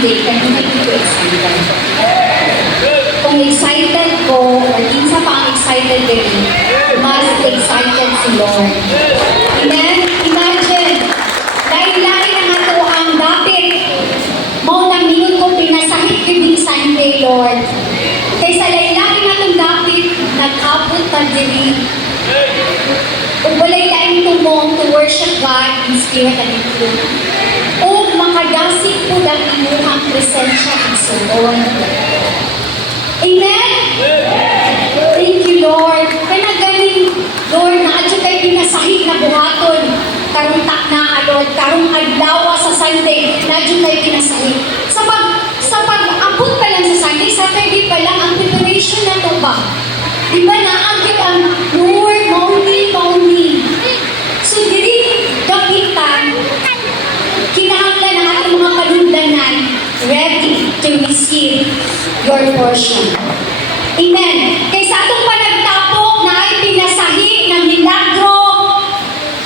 Sunday, kanina hindi ko excited. Kung excited ko, or kinsa pa ang excited din, mas excited si Lord. Amen? Imagine, lain-lain na nga ito ang dapit. Mao nang minun ko pinasahit yung Sunday, Lord. Kaysa lain-lain na itong dapit, nag-abot na diri. Kung walay lain tumong to worship God in spirit and in truth. O makadasig po ng imuhang presensya ng suon. Amen? Thank you, Lord. Kaya galing, Lord, na adyo tayo pinasahig na buhaton. Karong takna, Lord, karong adlaw sa Sunday, na adyo tayo pinasahig. Sa pag-abot pa lang sa Sunday, Saturday pa lang ang preparation na ito ba? Diba naagit ang Lord, mauni. So, dili kapitan, kinahanglan ang ating mga panundanan ready to receive your portion. Amen. Kaysa atong panagtapok na ay pinasahi ng milagro,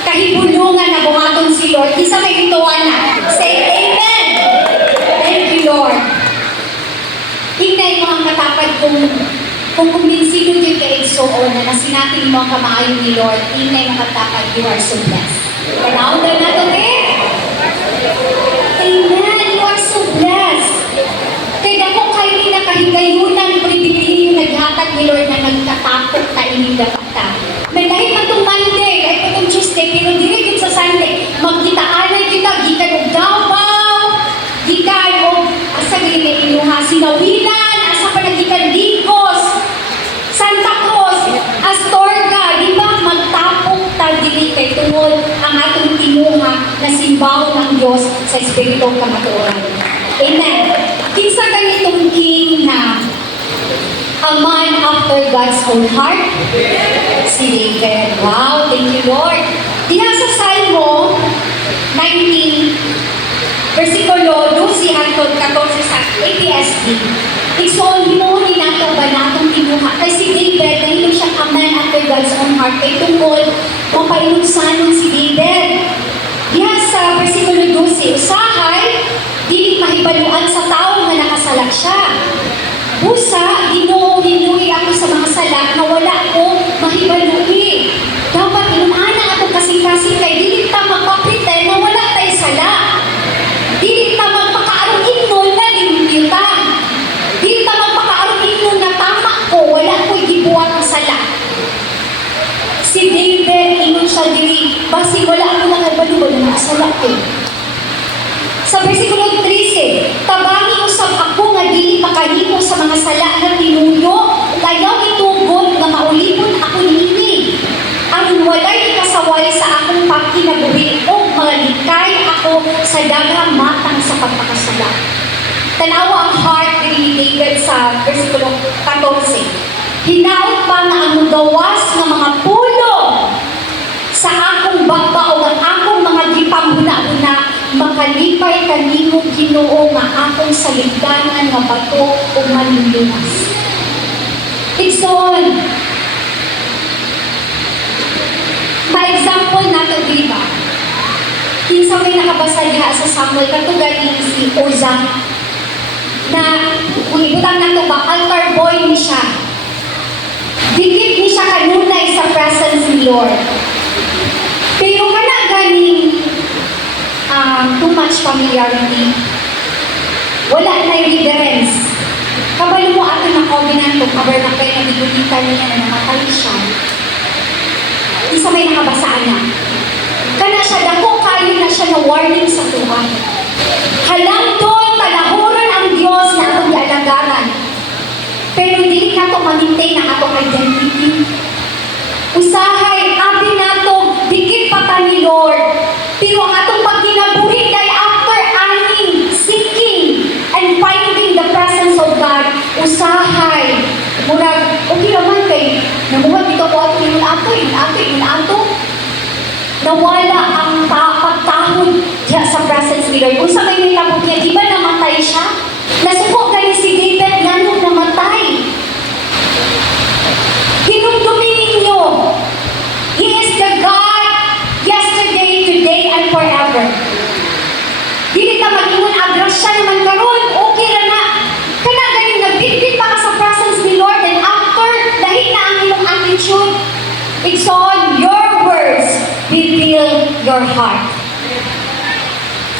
kahibulungan na buhaton si Lord. Isa may ituan na. Say amen. Thank you, Lord. Hinay mo ang matapad kung kumbinsido yun kay Igsoon na nasinating mo ang kamaayon ni Lord, hinay mo matapad, you are so blessed. Panahon na ito, eh? Amen. You are so blessed. Kaya ako kayo nakahigayunan, pribilihyo naghatag ni Lord na nagtatapok ta ining dapata. May dahil pa itong Monday, dahil pa itong Tuesday, pero dili sa Sunday, magkitaanan kita, gikan o Davao, gikan o asa gili inuha, Sinawilan, asa pa nagikan Digos, Santa Cruz, Astorga, di ba magtapok ta dili kay tungod ang atong tinuha na simbaho ng Diyos sa Espiritong kamatuoran. Amen. Kinsa ganitong king na a man after God's own heart? Si David. Wow, thank you, Lord. Diha sa Salmo 19, versikulo 12 hangtod 14 sa APSD. Igsoon hinuhuli nato ba natong tinuha? Kay si David, nahilo siya a man after God's own heart. Kay tungkol, mapainusanon si David. Diha sa versikulo 12, usahay, dili mahibaluan sa tao nga nakasalak siya. Busa, Ginoo, hinuhi ako sa mga sala na wala ko mahibaluhi. Dapat inumana atong kasing-kasing kay dili ta magpapretend na wala tayo sala. Dili ta magpakaarong ingnon na limpyo ta. Dili ta magpakaarong ingnon na tama ko, wala ko'y gibuhat ng sala. Si David, ingon siya dili, basi wala ako nakabaluan na nakasala ko. Sa versikulo 13, tabangi usab ako nga dili makahimo sa mga sala nga tinuyo, kayaw itugod nga maulipon ako niini. Ang walay kasaway sa akong pagkinabuhi o malikay ako sa daghang matang sa pagpakasala. Tanawa ang heart ni David sa versikulo 14. Hinaot pa nga ang gawas ng mga pulo sa akong bagba o ang akong mga gipamuna-una makalipay kanimo Ginoo nga akong saligdanan nga bato o malulunas. Igsoon, ma-example nato diba? Kinsa may nakabasa diha sa Samuel katugaling si Uza na kung ibutang nato ba, altar boy ni siya. Dikit ni siya kanunay sa presence ni Lord. Pero kana ganing too much familiarity. Wala na yung reverence. Kabalo mo ato na covenant kung kabar na kayo na digulitan niya na namatay siya. Isa may nakabasaan na. Kana siya, dako kayo na siya na warning sa tuhan. Halang doon, talahuran ang Diyos na atong ialagaran. Pero hindi na ito ma-maintain ang atong identity. Usahay, abi na ito, dikit pa ta ni Lord. Pero ang atong pagkinabuhi kay after aning, seeking, and finding the presence of God, usahay. Murag, okay naman kay, namuhat dito ko ato, inato. Nawala ang pagtahod diya sa presence ni Lord. Kung sa may nilabot niya, di ba namatay siya? Nasuko kayo si David, ganun namatay. Hinumdumin ninyo, He is the God yesterday, today, and forever. Dili ka mag-ingon, agrasya naman karon. your heart.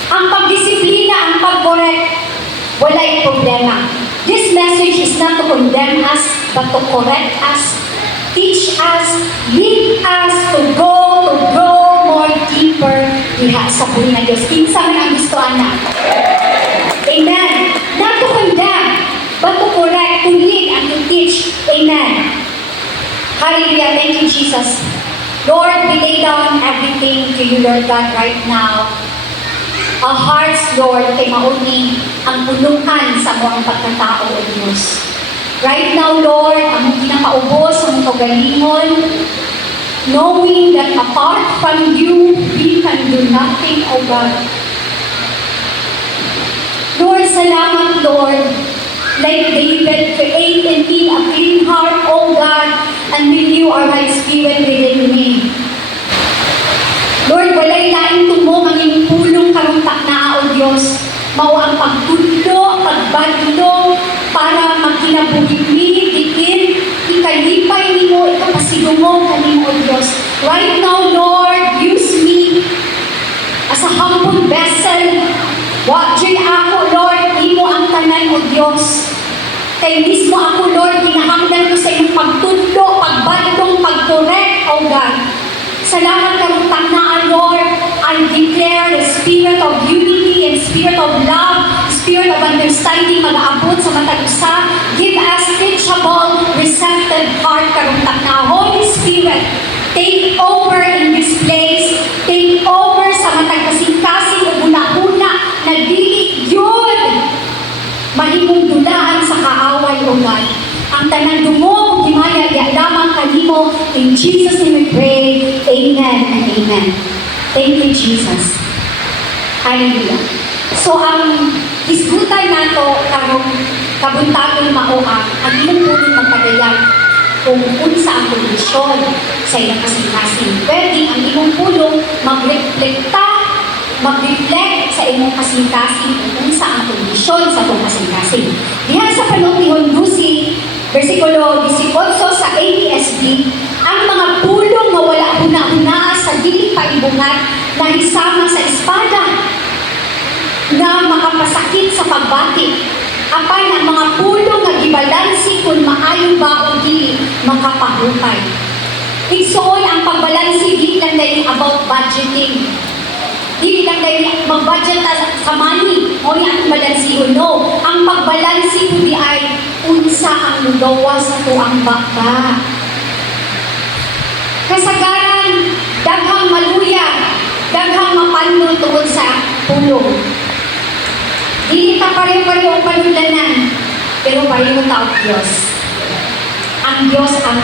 Ang pagdisiplina, ang pag-correct, wala'y problema. This message is not to condemn us, but to correct us, teach us, lead us to grow more deeper diha sa buhay ng Diyos. Kinsa man ang gusto, anak. Amen. Not to condemn, but to correct, to lead, and to teach. Amen. Hallelujah. Thank you, Jesus. Lord, we lay down everything to you, Lord God, right now. Our hearts, Lord, kay mauni ang pulungan sa mga pagkatao o Diyos. Right now, Lord, ang ginakaubos, ang kagalingon, knowing that apart from you, we can do nothing, O God. Lord, salamat, Lord. Like David, create in me a clean heart, O God, and renew our right spirit within me. Lord, walay laing tumong ang iyong pulong karuntak na, O Diyos. Mao ang pagtudlo, pagbadlo, para magkinabuhi mi, dikin, ikalipay ni mo, ikapasidungog kami, O Diyos. Right now, Lord, use me as a humble vessel. Wajay ako, Lord, imo ang tanan, O Diyos. Kaya mismo ako, Lord, hinahangdan ko sa iyong pagtudlo, pagbadlong, pagkorek, O God. Salamat karong tagnaan, Lord. I declare the spirit of unity and spirit of love, spirit of understanding mag-aabot sa matag usa. Give us teachable, receptive heart karong tagnaan. Holy Spirit, take over in this place. Take over sa matag kasing-kasing o una-una na dili yun mahimong dulaan sa kaaway, O God. Ang tanan dumong himaya di lamang kanimo. In Jesus' name we pray. Amen and amen. Thank you, Jesus. Hallelujah. So, ang isgutan nato karong kabuntagon mao ang imong pulong magpadayan kung unsa ang kondisyon sa ilang kasing-kasing. Pwede ang imong pulong mag-reflect sa imong kasing-kasing kung unsa ang kondisyon sa itong kasing-kasing. Diha sa panutihon 12, versikulo 18 sa APSB, ang mga pulong na wala huna-huna sa dili paibungat na isama sa espada na makapasakit sa pagbati. Apan ang mga pulong na gibalansi kung maayo ba o dili makapahukay. Igsoon ang pagbalansi di lang dahil about budgeting. Di lang dahil mag-budget sa money o ni ang balansihon. No, ang pagbalansi ko di ay unsa ang lugawas sa tuang baka. Kasagaran, daghang maluya, daghang mapanlo tungod sa pulong. Dili ka pareho-pareho ang panulanan, pero pareho ta ang Diyos. Ang Diyos ang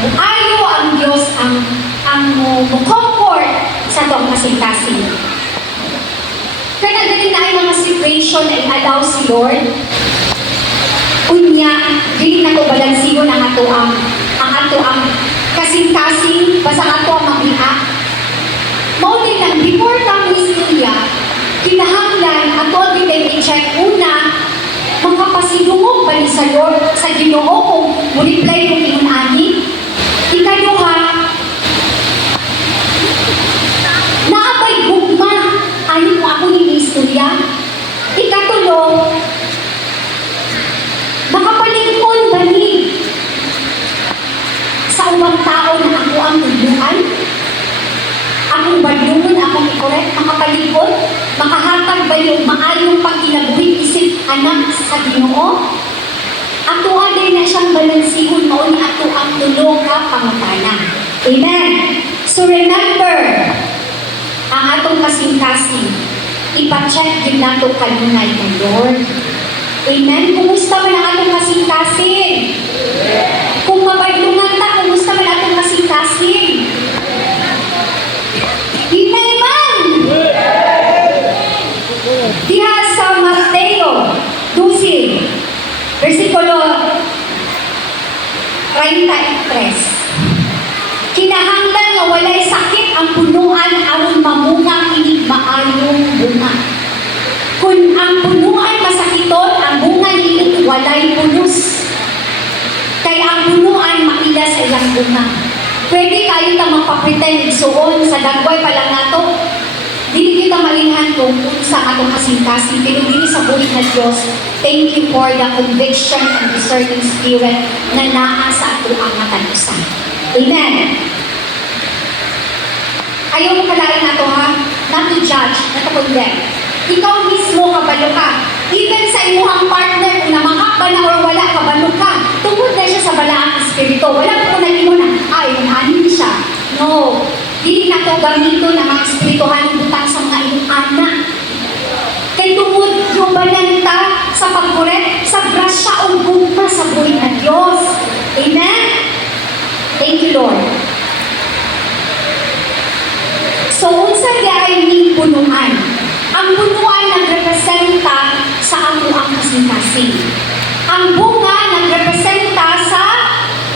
muayo, ang Diyos ang comfort sa itong kasing-kasing. Kaya ganun na ay mga situation ay allow si Lord. Unya, dili na ko balansiyon ang ato ang kasing-kasing, basta ato ang mag-iha. Maunin lang, before kami istorya, kinahanglan ato din ay i-check una, makapasidungog ba ni sa Lord, sa Ginoo kung muliply kung inunani. Ikaduha, naabay gugma, ano mo ako ni istorya. Ikatulo, makapalingkon ba ni sa ubang tao na ako ang tuluan? Akong badlungon, akong ikorek, makapalingkon? Makahatag ba yung maayong pagkinabuhi isip anak sa Ginoo? Ato din na siyang balansihon mo ni ato ang tulong ka pangutana. Amen. So remember, ang atong kasing-kasing, ipacheck din nato kanunay ng Lord. Amen. Kumusta man ang atong kasing-kasing? Kung mabadlungan ta, kumusta man atong kasing-kasing? Amen. Diha sa Mateo 12, versikulo 33. Kinahanglan nga walay sakit ang punuan aron mamunga kining maayong bunga. Kung ang punuan masakiton, ang bunga niini walay punos. Kaya ang punuan maila sa iyang bunga. Pwede kayo ta magpapretend suon sa dagway pa lang nato. Dili kita malinhan kung sa atong kasing-kasing, pero dili sa buhay na Diyos, thank you for the conviction and discerning spirit na naa sa ato ang matanusan. Amen. Ayaw mo kalain na to ha, not to judge, not to condemn. Ikaw mismo kabalo ka. Even sa imuhang partner, kung namahak ba na or wala, kabalo ka. Tungkol na siya sa balaang espiritu. Wala ko naging mo na, ay, anin siya. No. Dili na to gamito na mga espirituhan butang sa mga iyong anak. Kay tungod yung balanta sa pagkuret, sa grasya o gugma sa buhay na Diyos. Amen? Thank you, Lord. So, unsa diay ning punuan? Ang punuan nagrepresenta sa ato ang kasing-kasing. Ang bunga nagrepresenta sa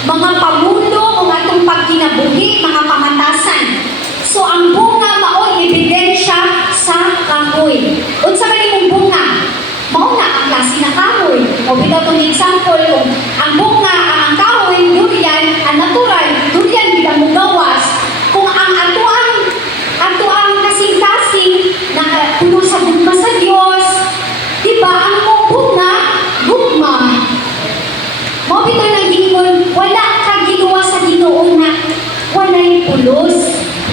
mga pamuno o atong pagkinabuhi, mga pamatasan. So, ang bunga mao ebidensya sa kahoy. Unsa man imong bunga? Mao na ang klase na kahoy. O bitaw tong example kung ang bunga ang kahoy durian, ang natural durian gid mo gawas. Kung ang ato ang kasing-kasing na puno sa gugma sa Dios, di ba ang mong bunga gugma. Mao bitaw nang gingon, wala ka ginuwa sa Ginoo na walay pulos.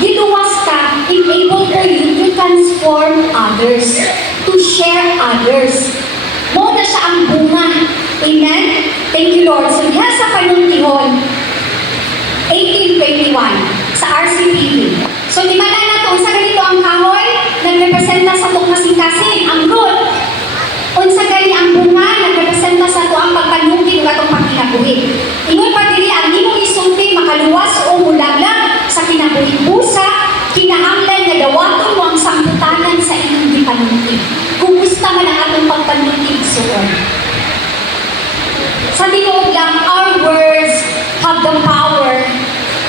Ginuwas ka, enable you to transform others, to share others. Mo na siya ang bunga. Amen? Thank you, Lord. So, diha sa Panuntihon, 18:21, sa RCPB. So, di man na ito, unsa ganito ang kahoy, nagrepresenta sa itong kasing-kasing, ang root. Unsa gani ang bunga, nagrepresenta sa ito ang pagpanungkit o atong pagkinabuhi. Ingon pa dili ang imong isulti makaluwas o mulaglag sa kinabuhi pusa, kinahanglan nga dawaton mo ang samputanan sa inyong gipanungkit. Kung gusto man ang atong pagpanungkit suon. Sa tinuod lang, our words have the power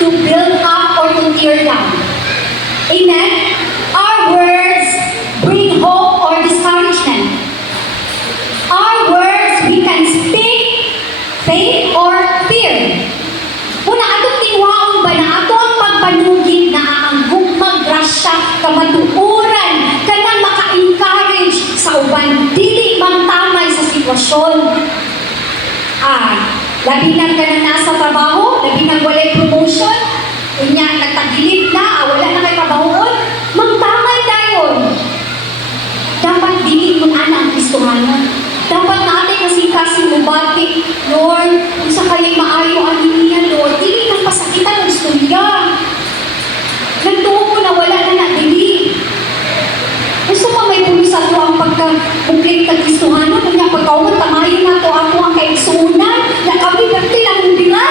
to build up or to tear down. Amen? Our words bring hope or discouragement. Our words, we can speak faith or fear. Una atong tingwaon ba na ato ang pagpanugid na ang gugmang grasya, kamatuoran, kanang maka-encourage sa uban, dili magtamay sa sitwasyon. Labi na ka na nasa trabaho, labi na walay promotion, unya nagtagilid na, wala na kay kabahuon, magtamay tayo. Dapat dili mo ana ang Kristohanon. Dapat natin kasing-kasing mubati, Lord, kung sa kaya'y maayo ang niya, Lord, dili nang pasakitan ng istorya. Nagtuo ko na wala na dili. Gusto mo may puno sa ito ang pagka-complete ng Kristohanon, kanya pagkauman, tamayo na ito ako ang kaigsunan, na kami berti lang dira.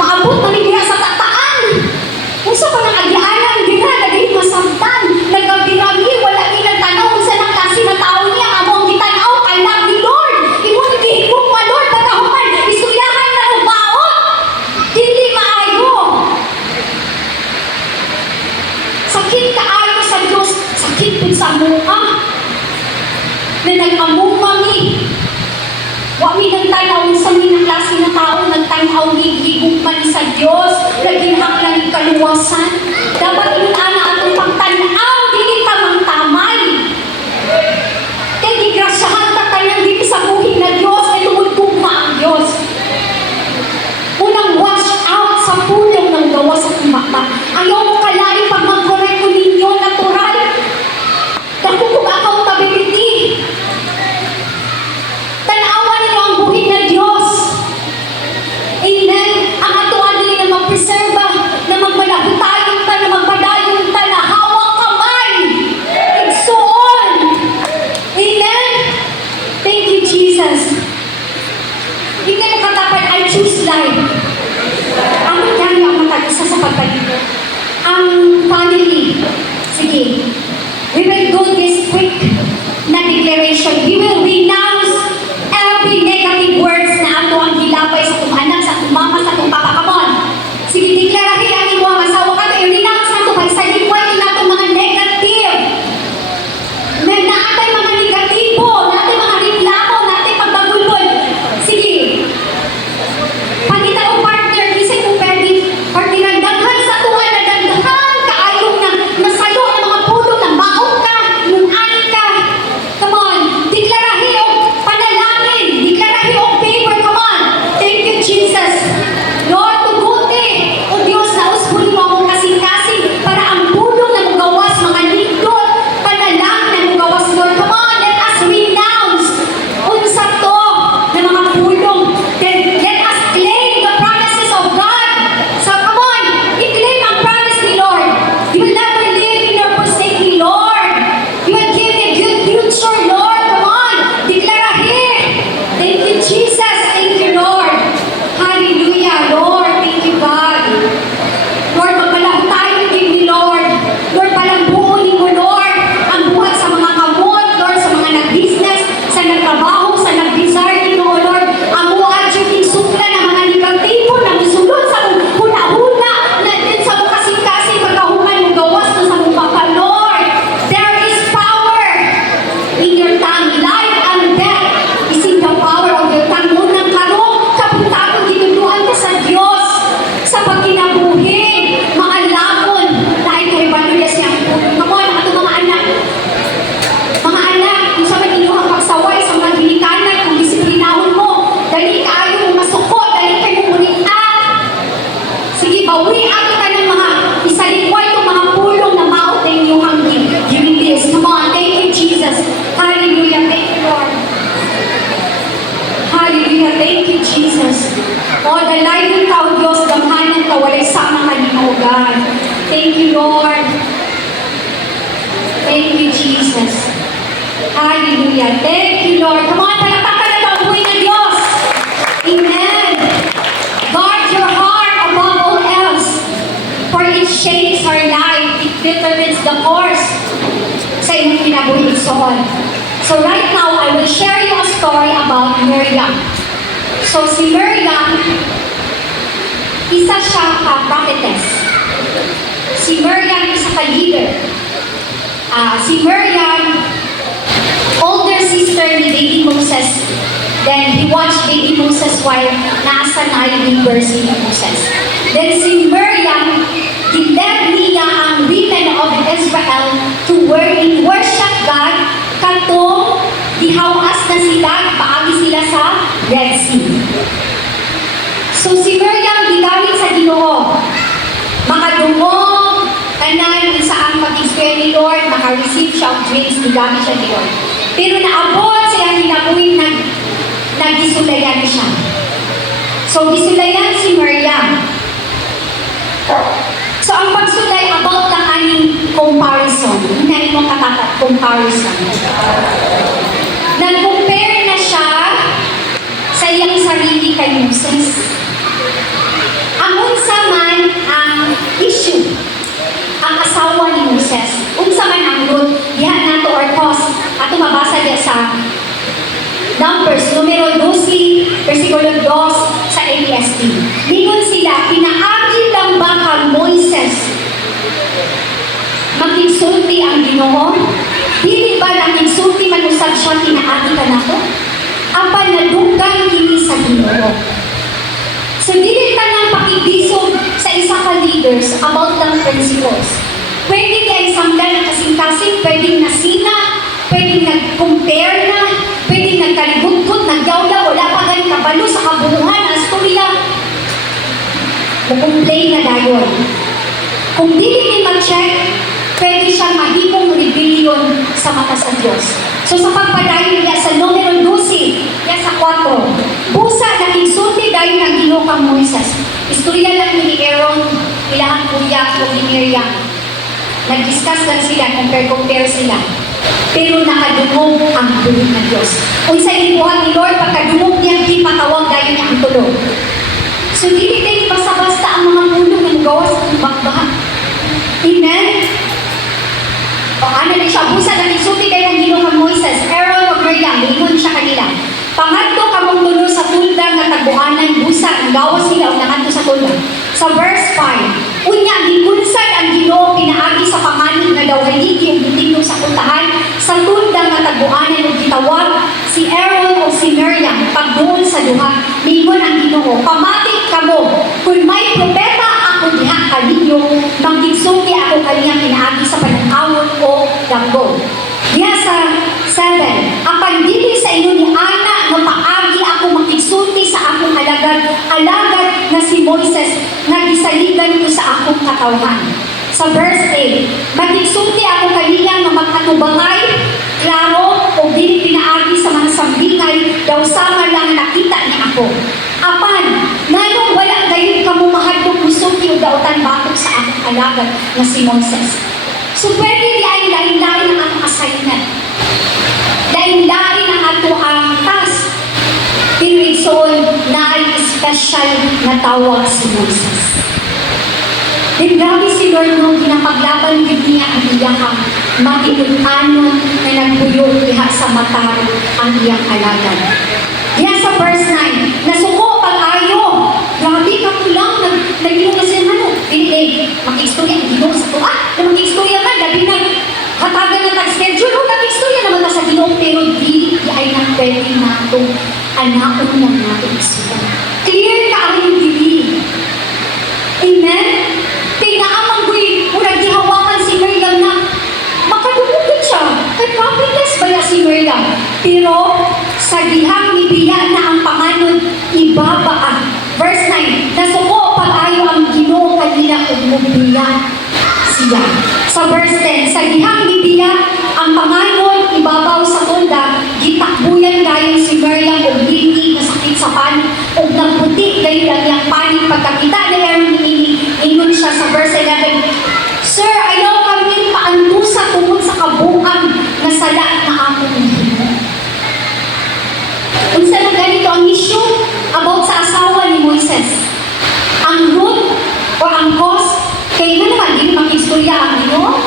Maabot na ni dira sa tataan. Kung sa panangagyaanan, dira, naging masamtan, nagabirami, wala kinagtanaw, kung sa nang klase na tao niya, among gitanaw, anak ni Lord. Iwan gihigong pa, Lord, pagkahuman, isulahan na rubaot. Hindi maayo. Sakit kaayo sa Diyos, sakit din sa mukha. Na nag-amumami. Wa mi nagtanaw sa mga klase na tao, nagtanaw higugma ni sa Diyos, naginhanglan ni kaluwasan. Dapat inana atong pagtanaw, dili ka mangtamay. Kaya gigrasyahan ta tayo dito sa buhay na Diyos, ay tumugtugma ang Diyos. Unang watch out sa pulong ng gawa sa kumata. Ayaw mo kalain pag mag-correct ko ninyo, natural. Dako kung accountability. Tanawan niyo ang buhay na Diyos. Amen. Ang atuan nila na magpreserba, na magmalabutayon ta, na magpadayon ta, na hawak kamay. Igsuon. Amen. Thank you, Jesus. Hindi na katapan, I choose life. Ang yan yung matag-isa sa pagpalito. Ang family. Sige. We will do this quick na declaration. We will renounce every negative words na ato ang gilabay sa itong anak, sa itong mama, sa itong papa. Come on. Sige, deklarahin ang imo ang asawa ka. I-renounce na ito. Pag-salipway na itong mga negative. Naatay mga negatibo. Naatay mga reklamo. Naatay pagbagulbol. Sige. Pag kita o partner, isip kong pwede, partner, God. Thank you, Lord. Thank you, Jesus. Hallelujah. Thank you, Lord. Come on, palakpakan na ang buhay ng Diyos. Amen. Guard your heart above all else, for it shapes our life. It determines the course sa inyong kinabuhi igsoon. So right now, I will share you a story about Miriam. So si Miriam, isa siya prophetess. Si Miriam, isa ka-leader. Si Miriam, older sister ni Baby Moses. Then he watched Baby Moses while nasa Nile River si Moses. Then si Miriam, dinled niya ang women of Israel to worship God katong gihawas na sila, paagi sila sa Red Sea. So si Miriam gidawit sa Ginoo. Makadungog, tanan sa ang pag-experience ni Lord, maka-receive siya of dreams, gidawit siya ni Lord. Pero naabot siya kinabuhin nagisulayan siya. So gisulayan si Miriam. So ang pagsulay about ng aning comparison, hindi mo katatat comparison. Nag-compare na siya sa iyang sarili kay Moses. Ang unsa man ang issue, ang asawa ni Moses, unsa man ang root, dihan nato or cause, ato mabasa diya sa Numbers, numero 12, versikulo 2 sa ABSD. Mingon sila, pinaagi lang ba kang Moises magigsulti ang Ginoo? Dili ba lang igsulti man usab siya pinaagi ka nato? Apan nadunggan kini sa Ginoo. So dili ka nang pakibisog sa isa ka leaders about lang principles. Pwede kay samdan na kasing-kasing, pwedeng nasina, pwedeng nag-compare na, pwedeng nagkalibot-bot, nagyawla, wala pa ganit kabalo sa kabuuhan, ang storya. Mag-complain na dayon. Kung dili ni mag-check, pwede siyang mahimong rebellion sa mata sa Diyos. So sa pagpadayon niya sa numero 12, niya sa 4, busa na kinsulti dahil ng Ginoo kang Moises. Istorya lang ni Aaron, ilang kuya o ni Miriam. Nag-discuss lang sila, compare sila. Pero nakadungog ang buhay ng Diyos. Kung sa ibuhan ni Lord, pagkadungog niya, di patawag dahil niya ang tulog. So, dili din basta-basta ang mga puno ng gawa sa bakbahan. Amen? O ano din siya, busa na nisuti kayo ng Ginoo kang Moises, Aaron o Miriam, lingon siya kanila. Pangatlo kamong tulo sa tulda nga tagbuanan, busa ang gawas nila o nakanto sa tulda. Sa verse 5, unya, gikunsad ang Ginoo pinaagi sa panganib nga daw haligi yung gitingog sa puntahan sa tulda nga tagbuanan o gitawag si Aaron o si Miriam pagduol sa duha. Mingon ang Ginoo, pamatik kamo, kung may propeta ako diha kaninyo, magigsuki ako kaniya pinaagi sa pananawon o daggo. Diya sa 7, apan dili sa inyo ni Ana nga paagi ako makigsulti sa akong alagad na si Moises nga gisaligan ko sa akong katawhan. Sa verse 8, magigsulti ako kaniya nga magkatubangay, klaro o dili pinaagi sa mga sambingay, daw sama lang nakita niya ako. Apan, nanong wala gayon kamo mahadlok musulti o dautan batok sa akong alagad na si Moises. So pwede di ay lain-lain ang atong assignment. Lain-lain ang ato ang task. Pero igsoon na ay special na tawag si Moses. Then grabe si Lord nung ginapaglaban niya ang iyang matinunanon na nagbuyog diha sa mata ang iyang alagad. Diha sa verse 9, nasuko pag-ayo. Grabe ka ko lang, nag-inom na siya pinili. Mag-istorya, Ginoo sa tuwa. Na mag-istorya man, labi na hatagan na tag-schedule. O mag-istorya naman na sa Ginoo, pero di ay nang pwede natong anakon ng natong istorya. Clear ka ang yung dili. Amen? Tinaamang guy, murag gihawakan si Miriam na makadumugin siya. Kay prophetess ba si Miriam? Pero sa dihang nibiya na ang panganod, ibabaan. Verse 9, nasuko pag-ayo ang Ginoo kanina kung mubiya siya. Sa verse 10, sa dihang nibiya ang panganod, ibabaw sa tunda, gitakbuyan gayon si Miriam o hindi na sakit sa pan o nagputi gayon ang iyang panin pagkakita ni Aaron ni ingon siya sa verse man, hindi makistorya ang Ginoo.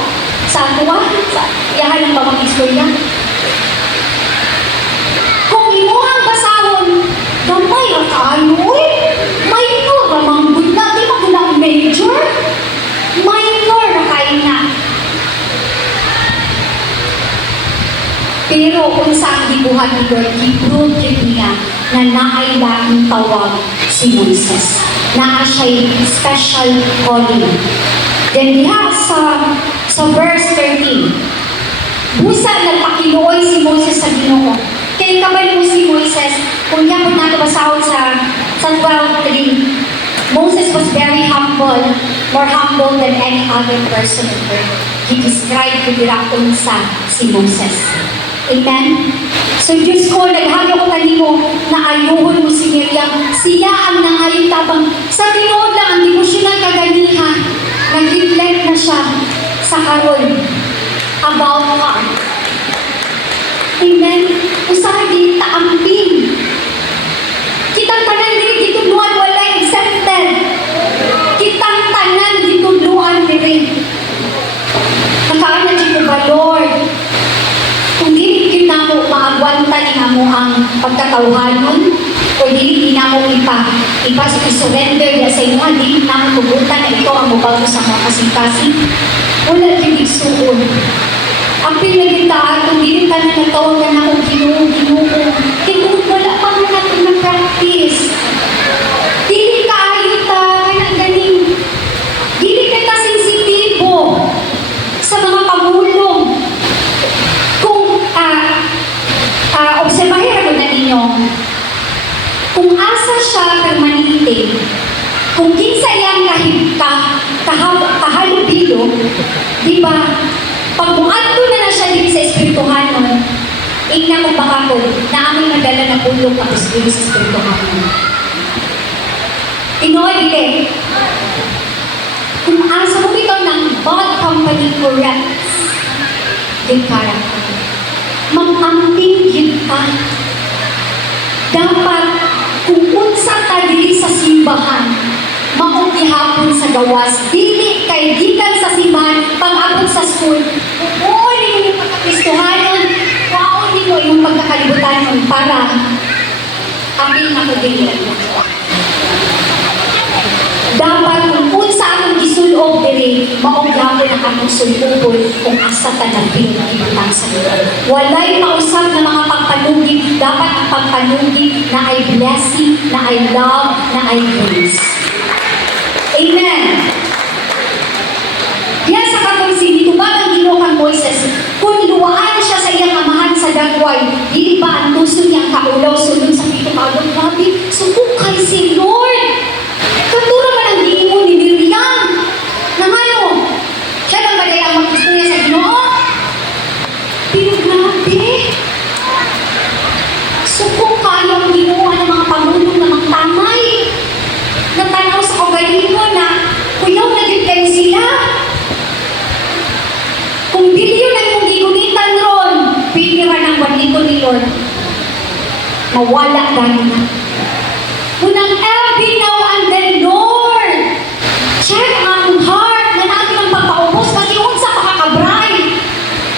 Sa tuwa, sa iyahan lang ba makistorya? Kung imo ang basahon, gamay ang kaanoy. Minor, ramanggod na, di magulang major. Minor na kain na. Pero kung saan gibuhat ni Lord, giprove niya na naay laking tawag si Moses. Na siya'y special calling. Then diha sa verse 13, busa nagpakiluoy si Moses sa Ginoo. Kaya kabalo mo si Moises, kung yapon nato basahon sa 12:3, Moses was very humble, more humble than any other person on earth. He described kung sa si Moses. Amen? So Diyos ko, naghago ko kanimo na ayuhon mo si Miriam. Siya ang nangaling tabang. Sa tinuod lang ang devotional kaganihan. Nag-reflect na siya sa karon about her. Amen? Usaha din taamping. Kitang tanan din gitudluan wala exempted. Kitang tanan gitudluan din. Nakaana dito ba, Lord? Kung dili kita mo maagwanta ni mo ang pagkatawhanon o dili na mo ipa-surrender ya sa inyo, dili na mo tugutan na ito ang mubago sa mga kasing-kasing, wala yung igsuon. Ang pinagindaan, kung dili ka na natawag ka na kung Ginoo, kung wala pa mo na ito na-practice. Dili ka ayuta, kaya ganing, dili ka sensitibo sa mga pamulong. Obserbahin ako na ninyo, kung asa siya permanente, kung kinsa iyang kahalubilo, di ba, pag muadto na siya dito sa espirituhanon, ingna ko baka ko, na aming nagdala na pulong tapos dito sa espirituhanon. Tinoy, dili. Kung asa mo ito ng bad company corrects yung character, mag-amping yun ka. Dapat, kung unsa ta dili sa simbahan, maugihapon sa gawas, dili kay gikan sa simbahan, pag-abot sa school, uon mo yung pagkapistuhanon, uon mo yung pagkakalibutan para amping ako din lang. Dapat kung unsa akong gisulob diri, maugihapon ang akong sulubon kung asa ta nabing ibutang sa Lord. Walay mausap na mga pagpanugid, dapat ang pagpanugid na ay blessing, na ay love, na ay grace. Amen. Yan sa kakonsin, itubag ang Ginoo kang Moises, kung luwaan siya sa iyang amahan sa dagway, dili ba ang tuso niyang kaulaw sunod sa pitong agong grabe, sukukay si Lord. Katura man ang giingon ni Miriam. Nangano? Siya lang ba ang mag-istorya sa Ginoo? Pero grabe. Suko kayo ang Ginoo ng mga pamulong na magtamay. Natanaw sa kagalingo na kuyaw na din kayo sila. Kung bilyon na yung gigunitan ron, pinira ng waliko ni Lord. Mawala dahil na. Unang every now and then, Lord, check ang heart na natin ang pagpaubos kasi unsa pakakabray.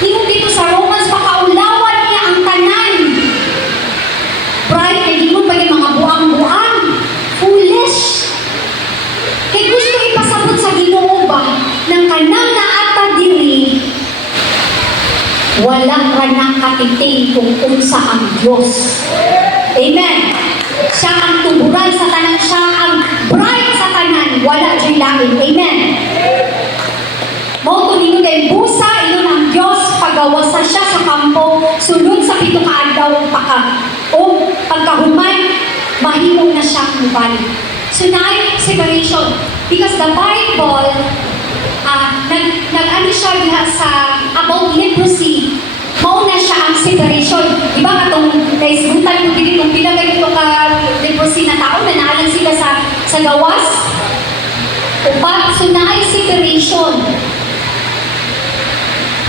Tingin dito sa Romans, pakaulawan niya ang tanan. Pride, ay gingon pa yung mga buang-buang. Foolish. Kaya gusto ipasabot sa Ginoo ba ng kanang naata diri, walang ranang katiting kung unsa ang Diyos. Amen. Siya ang tuburan sa tanan, siya ang bright sa tanan, wala dyan langit. Amen. Mao to din busa, iyon ang Diyos, pagawasa siya sa kampo, sunod sa pito kaadlaw pagkahuman, mahimong na siya mubalik. So na separation, because the Bible, nag-ano siya diha sa about leprosy, mauna siya ang separation. Diba katong naisbutan ko dili kung pila kayo ka leprosy na tao na naalang sila sa gawas? Upat, so naay separation.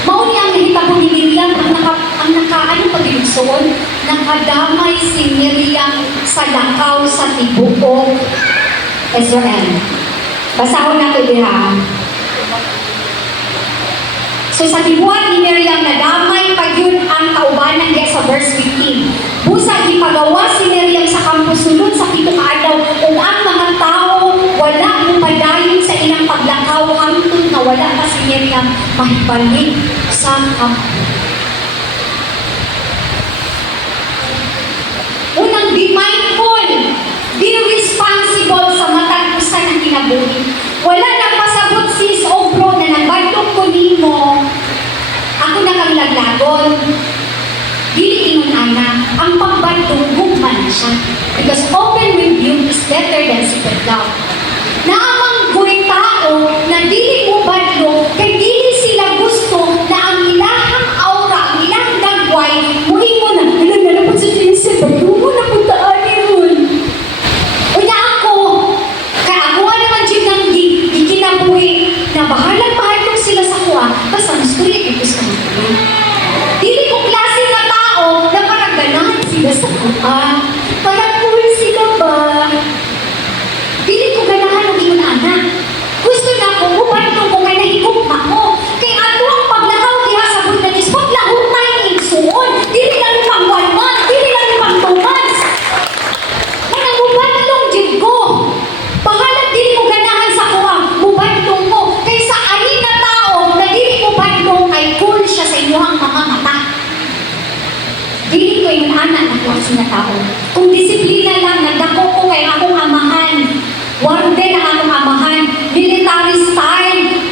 Mauni ang nahitabo ni Miriam, ang nakaano pag-ibigsoon, nakadamay si Miriam sa lakaw sa tibuok Israel. Basahon nato diha. So sa tibuhat ni Miriam, nadamay pag yun ang kaubanan niya sa verse 15. Busa ipagawa si Miriam sa kampo sulod sa pitong adlaw kung ang mga tao wala mo padayon sa ilang paglakaw hangtod na wala pa si Miriam mahibalik sa kampo. Unang, be mindful, be responsible sa matag usa ng kinabuhi. Wala nang pasabot sis o bro na nagbadlong ko nimo. Ako na kang laglagon. Dili ingon ana, ang pagbadlong gugman siya. Because open rebuke is better than secret love. Naamang buhay tao na dili mo badlong kay dili sila gusto na ang ilahang aura, ang ilahang dagway, muingon na, nalapot sa sinisip, badlong mo na puntaan yun. Una ako, kaya ako naman dyan ng ikinabuhi na bahalang mahal sila sa kuha, basta gusto rin gusto mo. Dili ko klase na tao na parang ganahan sila sa kuha. Parang cool sila ba? Dili ko ganahan ng ingon anak. Gusto na ko, bubantong ko kay nahigugma ko. Kay ato ang paglakaw diha sa buhay na paglahon tayo ng igsuon. Dili lang pang 1 month, dili lang pang 2 months. Mga bubantong dyan ko. Bahalang dili ko ganahan sa kuha, bubantong ko. Kay sa ani na tao na dili ko bantong ay cool siya sa inyong mga mata. Dili ko yung anak na klase na tao. Kung disiplina lang, nagdako ko kay akong amahan. Warde na akong amahan. Military style.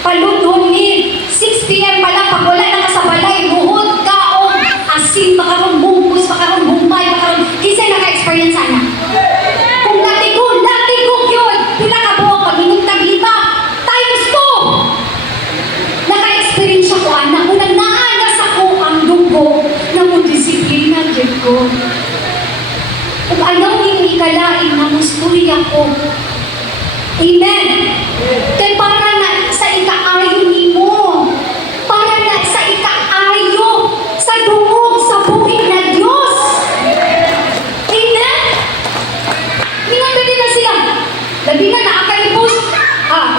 Paludon ni 6 p.m. pala, pag wala na ka sa balay, buhod ka o asin, makaroon bungkus, makaroon bumbay, makaroon. Kisay naka-experience sana. Kung latigo yun. Pila ka buong pag-inintag lima. Times 2. Naka-experience ko, anak. Unang naanas ako ang dugo na mo disiplina dyan ko. Kung ayaw niyong ikalain na musturya ko. Amen. Kaya para na sa ikaayo nimo. Para na sa ikaayo sa dungog sa buhay na Diyos. Amen. Mingan na din na sila. Labi na naakay-post.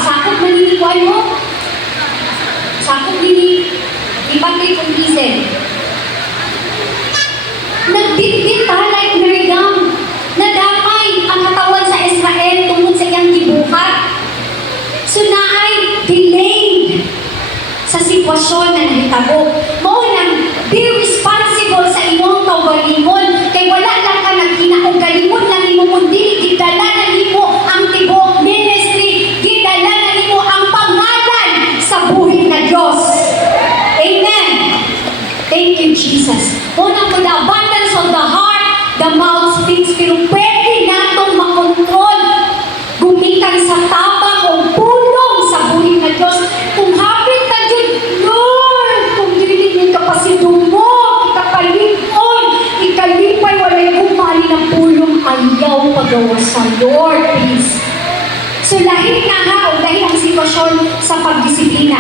Sakot maniniwan mo. Sakot nini. Ipatay kong diesel. Nagbitbit like Miriam. Nadamay ang katawan sa Israel tungkol sa iyang gibuhat. So naay delayed sa sitwasyon na nahitabo. Mao nang be responsible sa imong kaugalingon. Kay wala lang ka nagkinaugalingon lang imo kundi gidala na nimo ang tibuok ministry, gidala na nimo ang pangalan sa buhay na Diyos. Amen. Thank you, Jesus. Unang the abundance of the heart, the mouth speaks. Pero pwede natong makontrol gumikan sa tabang o pulong sa buhay na Diyos. Kung hapit na dyan, Lord, kung dinigin ka pa si Dumo, ikapalikon, ikalipay, wala yung kumali ng pulong, ayaw pagawa sa Lord, please. So lahit na ha, o dahil ang sitwasyon sa pagdisiplina.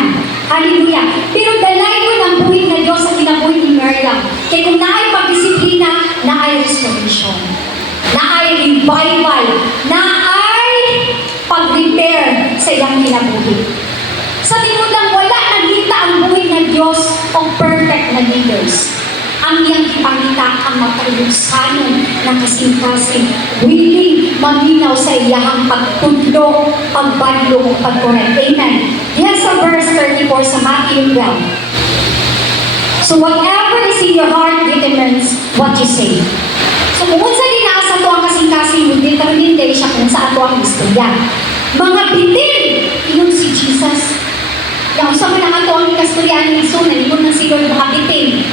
Hallelujah. Pero dalay ko ng buhay na Diyos sa kinabuhi ni Miriam. Kaya kung naay pagdisiplina, naay restoration. Naay revival. Naay pag-repair sa iyang kinabuhi. Sa tingod lang, wala nagkita ang buhay na Diyos o perfect na leaders. Ang iyang ipangita ang matulungsanon ng kasing-kasing, willing maminaw sa iyang pagtudlo, pagbadlo o pagkorek. Amen. Yes, sa verse 34 sa Matthew 12. So whatever is in your heart determines what you say. So kung sa dinaas ato ang kasing-kasing, determine din siya kung sa ato ang istorya. Mga bitin, yun si Jesus. Kaya sa mga ato ang ikastorya ni Iso, nalimun ng siguro mga bitin.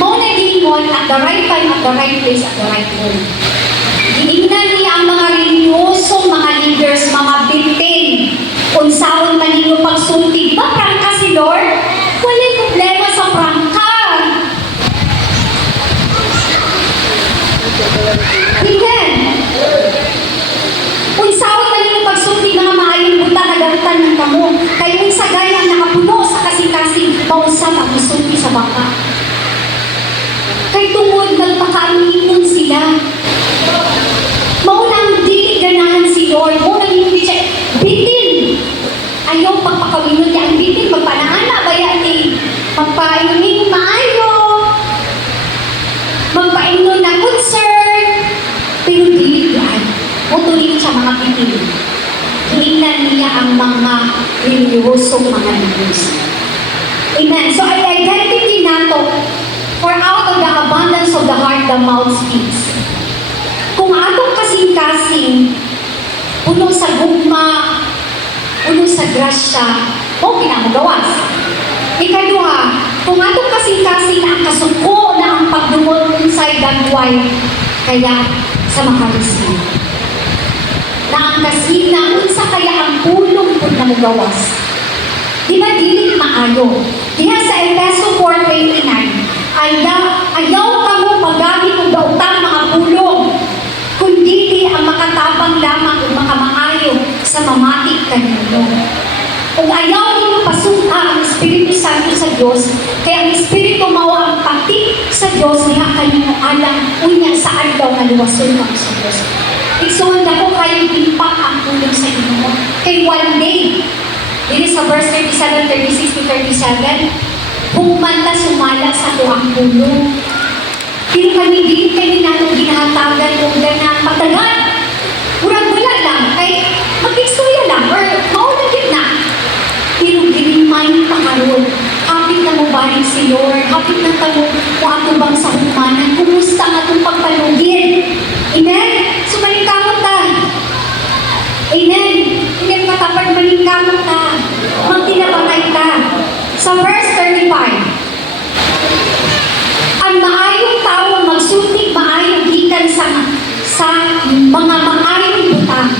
Mauna giingon at the right time, at the right place, at the right moment. Giingnan niya ang mga religiosong mga leaders, mga bitin. Unsawon man ninyo pagsulti. Ba prangka si Lord? Walang problema sa prangka. Amen. Unsawon man ninyo pagsulti mga maayong buta na gamitan ng kamo. Kayo sa gayang nakapuno sa kasing-kasing, mausap ang masulti sa baka. Kay tungod nagpakaamipon sila. Maunang di ganahan si Lord. Maunang hindi siya bitin. Ayaw pagpakawinod niya Mutuling siya mga pipili. Hiningnan niya ang mga reliyosong mga Diyos. Amen. So, ang identity nato, for out of the abundance of the heart, the mouth speaks. Kung atong kasing-kasing, puno sa gugma, puno sa grasya, o pinamagawas. Ikaduha, kung atong kasing-kasing na ang kasuko na ang pagdumot inside dagway, kaya sa makarisma. Na ang kasing na unsa kaya ang pulong po na magawas. Di ba dilit maayo? Diha sa Efeso 4:29, ayaw ka mo magamit ng dautang mga pulong, kundi ang makatabang lamang o makamaayo sa mamatik kanino. Kung ayaw mo pasuka ang Espiritu Santo sa Diyos, kaya ang Espiritu mao ang pati sa Diyos, niya kanino alam, unya sa adlaw na luwason ka sa Diyos. Igsuon na ko kayong timpak ang pulong sa inyo. Kay one day, dito sa verse 37, 36 to 37, kung man ta sumala sa tuwang pulong, pero kami din kayo natin ginahatagan o ganang pagtagan. Urang-wala lang, kay mag-istorya lang, or maulang din na. Pero ginimayin pa karoon. Hapit na mo ba rin si Lord? Hapit na tanong kung ato bang sa humanan? Kumusta ang atong pagpanugin? Amen? So, malingkamot ta. Amen? Hindi katapad malingkamot ta. Magtinabangay ta. Sa verse 35, ang maayong tao magsulti maayong gikan sa mga maayong butang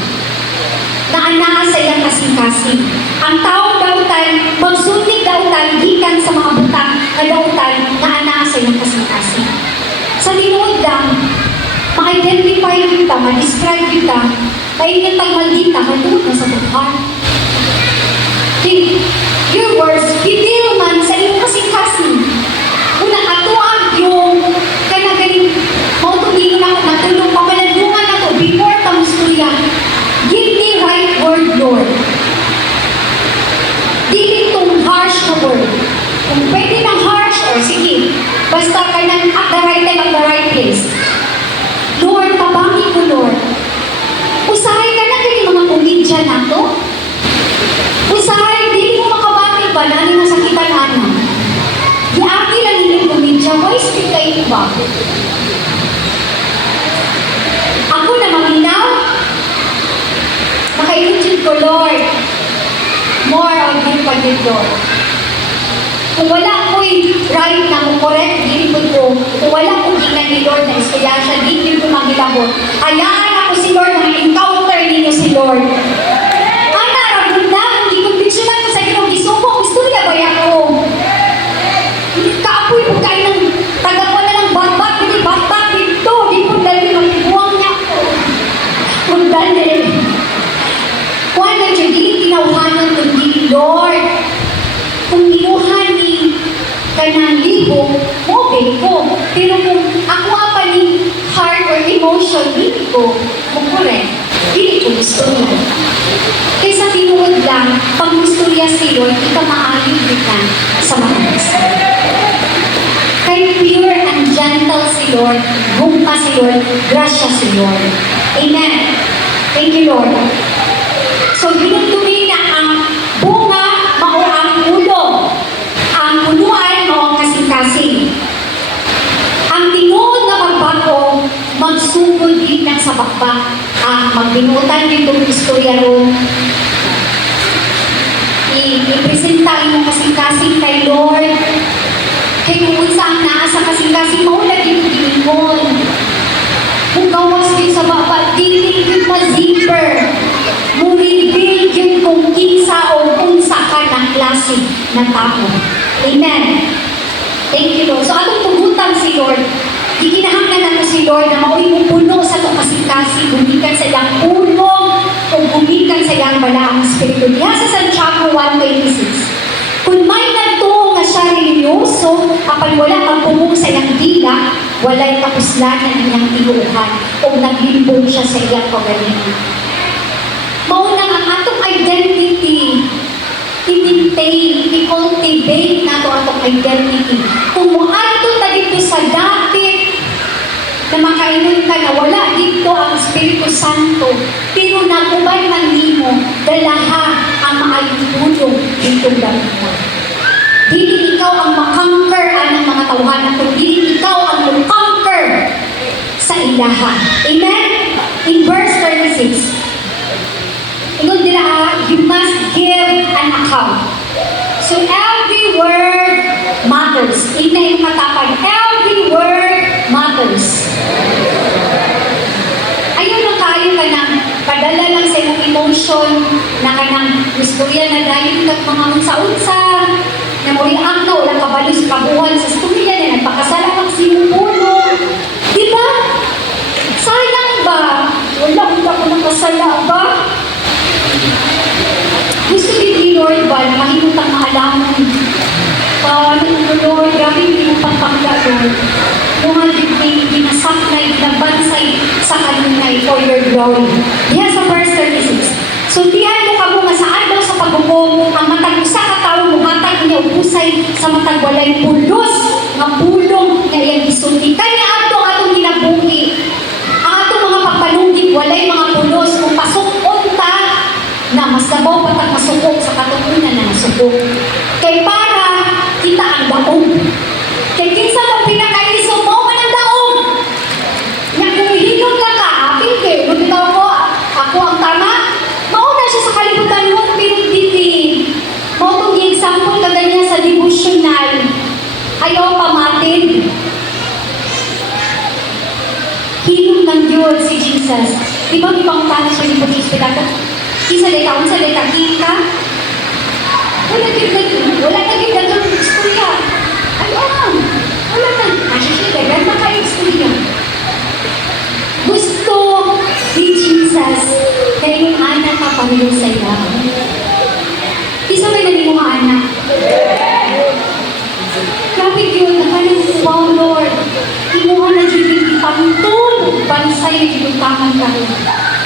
na anaa sa iyang kasing-kasing. Ang taong dautan magsulti dautan gikan sa mga butang na dautan na anaa sa iyang kasing-kasing. Sa tinuod lang, ma-identify kita, ma-describe kita, maingat ang maldita, matulog na sa buhay. Your words, bibiro man sa iyong kasing-kasing. Una, atuan yung kanagaling mautugin na natulog pamalandungan ako before tamusturya. Give me right word, Lord. Dili itong harsh na word. Kung pwede ng harsh, or sige, basta ka nang at the right time, at the right place. Lord, tabangi ko, Lord. Usahay ka na kayo mga komedya na to. Usahay, dili mo makabati ba na ni masakitan ano? Giaki lang yung komedya, why speak kayo ba? Ako na maminaw, makailutid ko, Lord. More of you pa din, Lord. Kung wala ko'y right na mo correct, dilipod ko. Kung wala kong tingnan ni Lord na iskaya siya, dilipod ko magilabot. Hayaan ako si Lord na encounter ninyo si Lord. Ana, rabot na, kung di convictionan ko sa ginong gisuko, istorya ba yan ko? Kaapoy po kayo ng taga ko na ng bat-bat, hindi bat-bat dito, di po dali magbuwang niya ko. Kung dali. Kung na siya, di kinauhanan kundi Lord. Kung inuhan ni kanang libo, mobile ko. Pero kung ako apa ni heart or emotion, hindi ko correct. Hindi ko gusto niya. Kaya sa tinuod lang, pag gustorya si Lord, ika maayong kita sa mga isa. Kaya pure and gentle si Lord, bumpa si Lord, grasya si Lord. Amen. Thank you, Lord. So, ginugtumi na ang bunga, mao ang ulo. Ang punuan, mao ang kasing-kasing. Ang tinuod na magbago, magsugod din ng sa bakbak. Ang magbinutan din itong istorya ron. I-presenta yung kasing-kasing kay Lord. Kaya kung saan naa sa kasing-kasing, maulat yung giningon. Kung gawas din sa baba, dinig yung ma-zipper. Muribil yung kung kinsa o kung sa ka ng klase ng tao. Amen. Thank you, Lord. So, atong tugutan si Lord. Ikinahanglan nato si Lord na mao'y puno sa itong kasing-kasing, gumikan sa iyang pulong, o gumikan sa iyang balaang spirito. Diha sa Santiago 1:26. Kung may nagtuo nga siya religyoso, kapag wala kang pumong sa iyang dila, walay kapuslanan ang iyang tinuuhan, o naglimbong siya sa iyang pagalingan. Mauna ang atong identity, i-maintain, i-cultivate na ito atong identity. Kung mo ato ta dito sa dapit na makainon ka na wala dito ang Espiritu Santo, pero nagubay man nimo, dalaha ang maayong tulong dito gamit mo. Dili ikaw ang makonquer ang mga tawhan ato, dili ikaw ang makonquer sa ilaha. Amen? In verse 36, ingon dila, you must give an account. So every word matters. Ina yung matapag. Every word matters. Ayun lang kayo ka ng padala lang sa imong emotion na ka ng istorya na dahil ka mga unsa-unsa na mo react na wala kabalo sa kabuhan sa istorya na nagpakasala kang sinupulong. Diba? Sayang ba? Wala ko nakasala ba? Gusto ni Lord ba na mahimutang maalaman? Ano Lord, grabe hindi mo pagpangga Lord. Mga dibding, ginasaknay, ginabansay sa kanunay for your glory. Diyan sa verse 36. So diyan mo kamo nga saan daw sa paghukom ang matag usa ka tawo muhatag niya ubusay sa matag walay pulos nga pulong nga iyang gisulti. Kanya ato atong ginabuhi. Ang atong mga pagpanunggit walay mga pulos kung pasukon ta na mas labaw patag masukok sa katutunan na nasukok. Kay para kita ang daong. Kay kinsa mo pinakaiso mo man ang daong. Nga kung hilog na ka, apil kay, kung bitaw ko, ako ang tama, mauna siya sa kalibutan mo, pero dili. Mautong example ka ganyan sa devotional. Ayaw pamatin. Hilong ng Diyos si Jesus. Di ba ibang tanong siya ni Pagkis Pilato? Isa deka, unsa deka, kita? Wala na gagawin istorya. Ayun, wala na. Asya siya, ganda kayo istorya. Gusto ni Jesus kaya yung anak ka Panginoon sa iyo. Isa may naging mga anak. Grabe yun, nakalang wow Lord. Imuha na dyan ipantol. Bansay na dyan tamang kayo.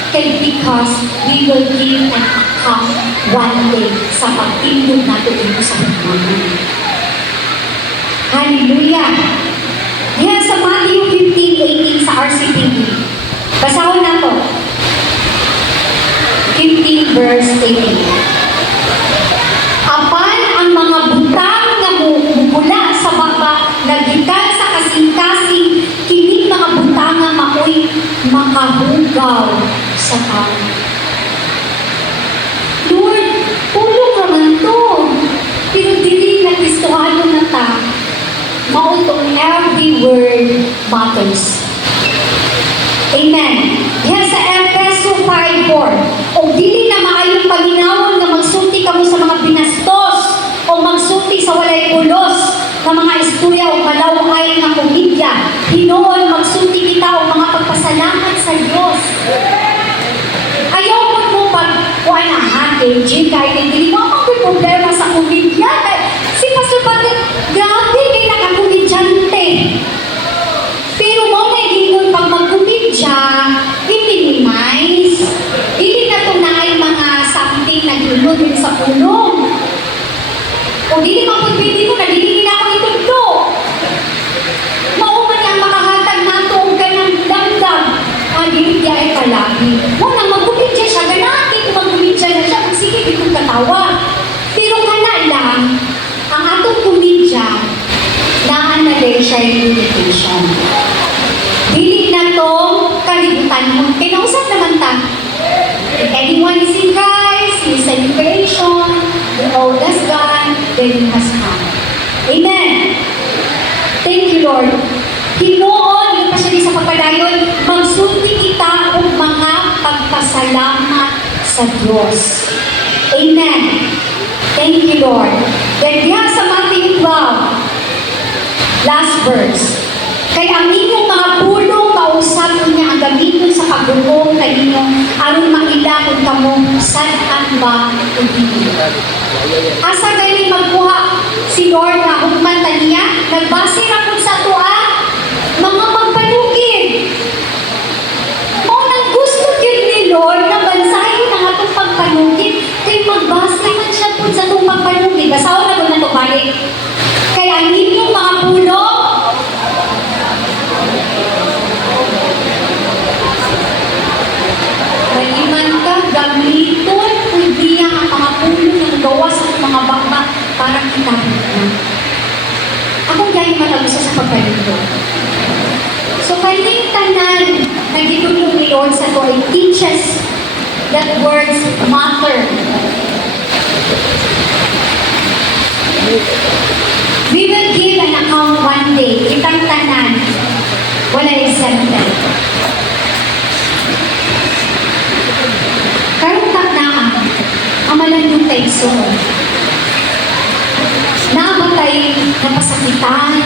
Kaya because we will give an account one day sa pagtindog natin dito sa pagmamahal. Hallelujah! Yan sa Matthew 15:18 sa RCTV. Basahon na to. 15 verse 18. Apan ang mga butang nga mula sa baba naghikan sa kasing-kasing kini mga butang nga maoy makahugaw sa tao. Lord, tulong naman to. Pero dili na Kristohano na ta. Mautong every word matters. Amen. Diyan sa Efeso 5:4. O dili na maayong paminawon nga magsulti kamo sa mga binastos o magsulti sa walay pulos na mga istorya o malaway nga komedya. Hinoon magsulti kita o mga pagpasalamat sa Diyos. Ayaw mo pag kuha na hati, Jim, kahit hindi mo ako problema sa komedya. Si Pastor Patrick, grabe kay nakakomedyante. Pero mo na gingon pag mag-komedya, i-minimize. Hindi na ito na ay mga something na ginod sa pulong. O hindi mapagpindi ko na hindi na ako itundo. Mauman ang makahatag na ito o ganang damdam. Hindi ay palagi. Muna mag-komedya siya, ganati kung mag-komedya na siya, kung sige, itong katawa. Pero kana lang, ang atong komedya, naan na din siya yung limitation. Dili na itong kalibutan mo. Kinausap naman ta. If anyone is in Christ, he is a new creation, the old has gone, the new has come. Amen. Thank you, Lord. Hinoon, yung pa siya sa pagpadayon, magsulti kita o mga pagpasalamat sa Diyos. Amen. Thank you, Lord. Then diha sa Matthew 12, last verse. Kay ang inyong mga pulong kausap niya ang gamiton sa pagbuong kaninyo aron makita kung kamo saan ba o hindi. Asa galing magkuha si Lord na hukman niya? Nagbase ra pud sa tuwa mga magpanugid. Mao nang gusto gyud ni Lord na bansayon ang atong pagpanugid kay magbase man siya pud sa atong pagpanugid. Basahon na gud nato balik. Kay ang inyong mga pulong gamiton kundi ang mga pulo ng gawa sa mga baba para kita na. Akong gaya matagusa sa pagkalito. So kaning tanan na gitulong ni Lord sa to, it teaches that words matter. We will give an account one day. Itang tanan, wala exempted. Karong taknaan, amalan yung tayso. Namatay, napasakitan,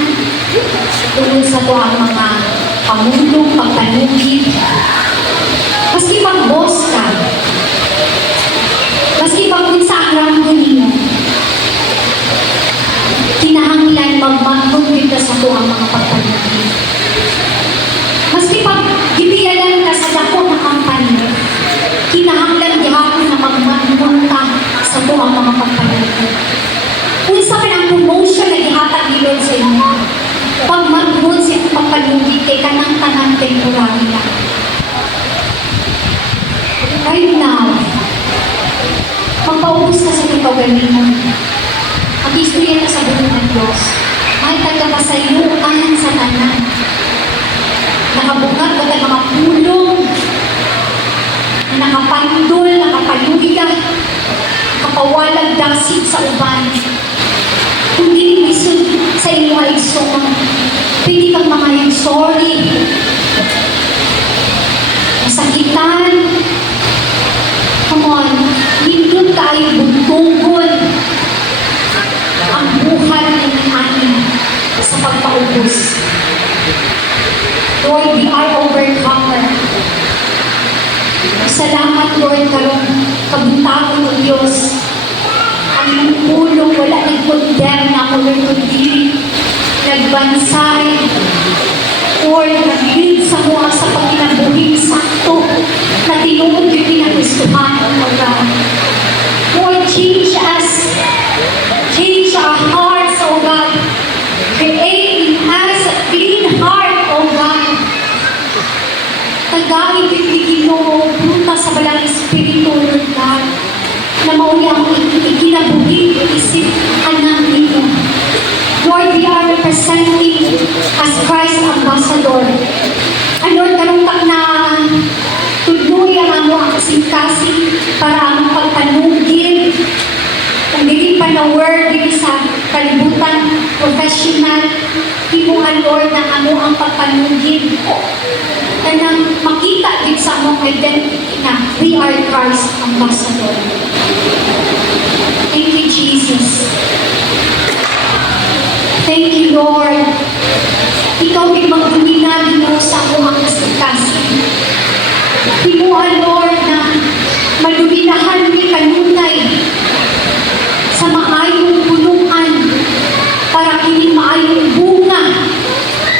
tungkol sa to ang mga pamulong, pagpanugid. Maski pag-boss ka, maski pag-unsa ang ramon niyo, kinahanglan magmagod dito sa to ang mga pagpanugid. Maski pag gibiyalan ka sa dako na kampanya, kinahanglan gihapon na magmagod ka sa to ang mga pagpanugid. Unsa man ang promotion na gihatag ni Lord sa inyo, pag magmagod sa pagpanugid kay kanang tanang temporary lang. Right now, magpaubos ka sa itong kagalingan. Mag-istorya ka sa buong ng Diyos. May tagapasayuan sa tanan. Nakabungat ka ng mga pulong, nakapandol, nakapaluya, nakapawalag dasig sa uban. Kung dinilisod sa inyo ay isong, pwede kang mga sorry, masakitan. Come on, hindi tayo buntunggon ang buhay ng anin sa pagpaubos. Lord, we are overcomer. Salamat, Lord, karong kabuntagon ng Diyos. Ang iyong pulong wala nag-condemn na ako, Lord, kundi nagbansay. Lord, nag-lead sa mga sa pagkinabuhing sakto na tinuod yung pinag-gustuhan, O God. Lord, change us. Change our hearts, O God. Create in us a clean heart, O God. Tagain bibigin mo, punta sa balang Espiritu, Lord God, na mauli ang ikinabuhi, isip, anak ninyo. Lord, we are representing as Christ Ambassador. And Lord, karungtak na tuloy ang amo ang kasing-kasing para ang pagpanugin. Kung dili pa na word dili sa kalibutan, professional, himuhan, Lord, na amo ang pagpanugin. And nang makita din sa among identity na we are Christ Ambassador. Thank you, Jesus. Thank you, Lord. Ikaw ay magduminagin mo sa among kasing-kasing. Himuhan, Lord, na maduminahan ni kanunay sa maayong pulungan para kining maayong bunga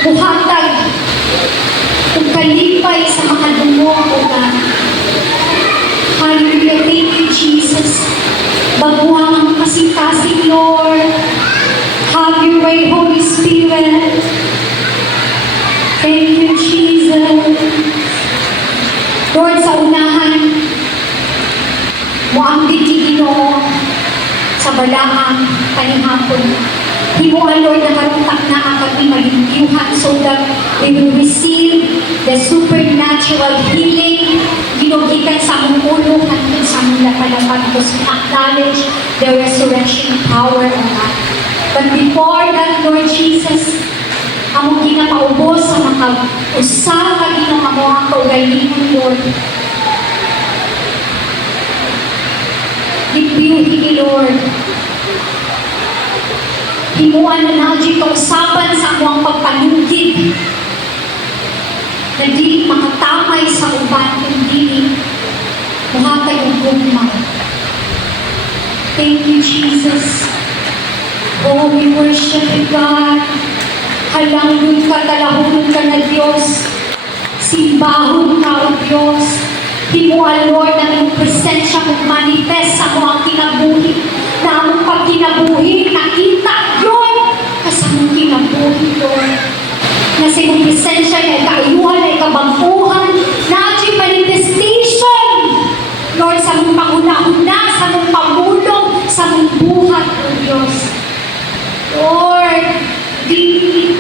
buhatag kung kalipay sa mga dungo, O God. Hallelujah. Thank you, Jesus. Baguhang ang kasing-kasing, Lord. Have your way, Holy Spirit. Thank you, Jesus. Lord, sa unahan, mo ang Ginoo sa balaang kanihapon. Himuan, Lord, na karuntak na ang pag-imalingyuhan so that we will receive the supernatural healing ginugikan sa among ulo hanggang sa among lapalapan because we acknowledge the resurrection power of God. But before that, Lord Jesus, among ginapaubos sa mga usa ka ginong amo ang kaugalingon, Lord. Lipiuhin, Lord. Himuan na naji kausapan sa among pagpanugid na di makatamay sa uban kundi buhatay ang gugma. Thank you, Jesus. Oh, we worship you, God. Halangin ka, talahunod ka na Diyos. Simbahon ka, O Diyos. Himuan, Lord, na iyong presensya kung manifest sa mga kinabuhi. Na among pagkinabuhi, nakita yun. Kasi among kinabuhi, Lord. Na sa iyong presensya na ikayuhan, na ikabaguhan, na iyong manifestation, Lord, sa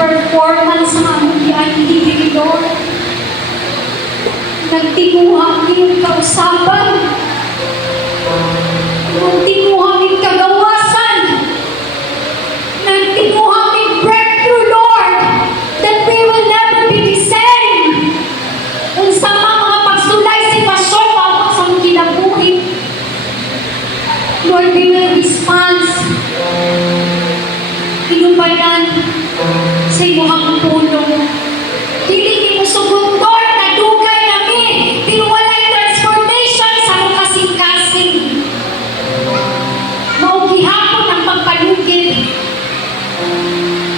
performance sa among gianhili, Lord. Nagtinguha aming kausaban. Nagtinguha aming kagawasan. Nagtinguha aming breakthrough, Lord, that we will never be the same. Kung sa mga pagsulay sitwasyon mo ako sa mga kinabuhi, Lord, we will respond. Inubanan sa imuhang pulong. Dili mo sugod, Lord, na dugay kami. Pero walay transformation sa mga kasing-kasing. Maugihapon ang pagpalugid.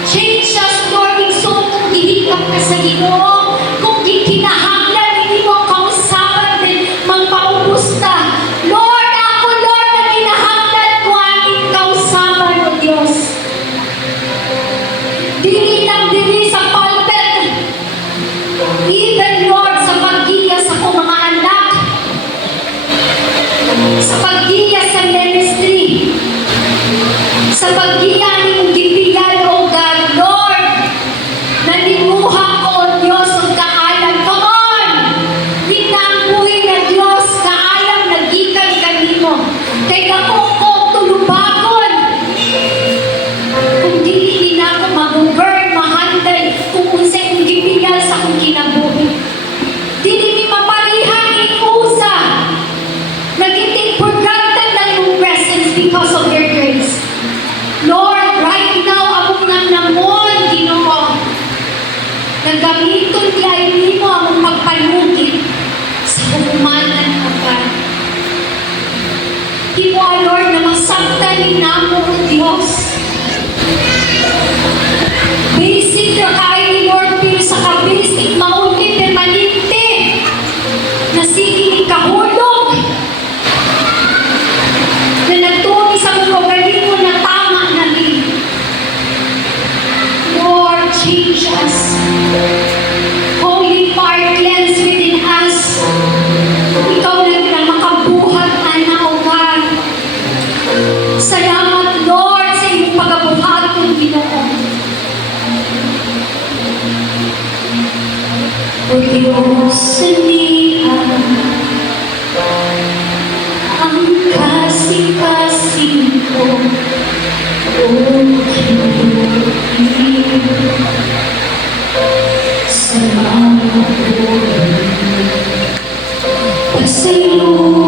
Change us, Lord, insong kung gihikap ka sa Ginoo. Kung gikinahanglan, hindi mo kausaban din, magpaubos ka. Lord, ako, Lord, na kinahanglan ko aming kausaban, O Diyos. Dili lang dili sa pulpit. Even, Lord, sa paggiya sa kong mga anak, sa paggiya sa ministry, sa paggiya ni mong gibigay, O God, Lord, nanimuha ko, O Diyos, ang kaalam. Come on! Ginambuhi na Diyos, kaalam na gikan kanimo. Kaya ako ko tulubagon. Kung dili na ako mag-govern, mahandle, kung unsay kong gibigay sa akong kinabuhi. Dili mi maparihan ni usa. Nag-take for granted na yung presence because of your grace. Lord, right now, among namnamon, Ginoo, nagamiton di ay nimo among pagpanugid sa hukumanan o God. Imo, Lord, na masabtan ni namo, O Diyos. Basic na kayo ni Lord, pero sa kabasic, maunit na malinti, na sige kahulog, na nagtungi sa mga galing mo na tama na din. Lord, change us. Holy fire, cleanse within us. Ikaw na makabuhat, Ana, O God. Salamat, Lord, sa iyong pagabuhat kong Ginoo. O Diyos, sanihan ang kasing-kasing ko. O Panginoon, salamat po. Pasaylo